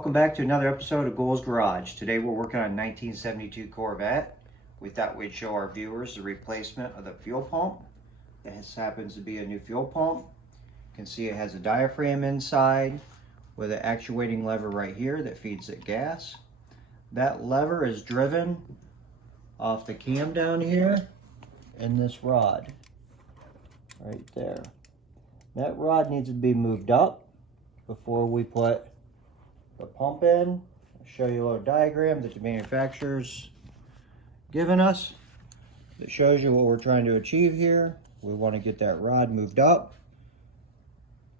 Welcome back to another episode of Ghouls Garage. Today we're working on a 1972 Corvette. We thought we'd show our viewers the replacement of the fuel pump. This happens to be a new fuel pump. You can see it has a diaphragm inside with an actuating lever right here that feeds it gas. That lever is driven off the cam down here and this rod right there. That rod needs to be moved up before we put the pump in. I'll show you a little diagram that the manufacturer's given us that shows you what we're trying to achieve here. We want to get that rod moved up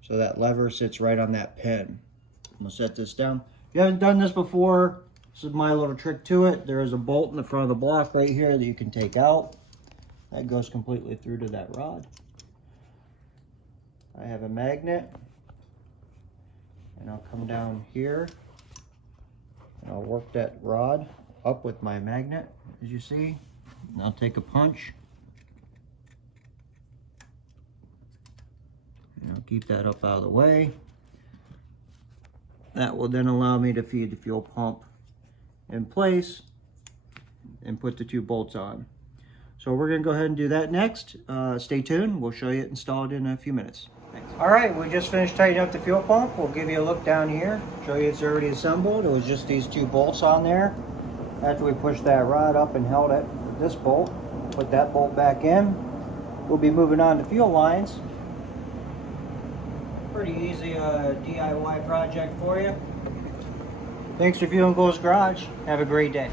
so that lever sits right on that pin. I'm gonna set this down. If you haven't done this before, this is my little trick to it. There is a bolt in the front of the block right here that you can take out. That goes completely through to that rod. I have a magnet, and I'll come down here and I'll work that rod up with my magnet, as you see. And I'll take a punch and I'll keep that up out of the way. That will then allow me to feed the fuel pump in place and put the two bolts on. So we're going to go ahead and do that next. Stay tuned. We'll show you it installed in a few minutes. Thanks. All right, we just finished tightening up the fuel pump. We'll give you a look down here, show you it's already assembled. It was just these two bolts on there. After we pushed that rod up and held it, this bolt, put that bolt back in. We'll be moving on to fuel lines. Pretty easy DIY project for you. Thanks for viewing Ghouls Garage. Have a great day.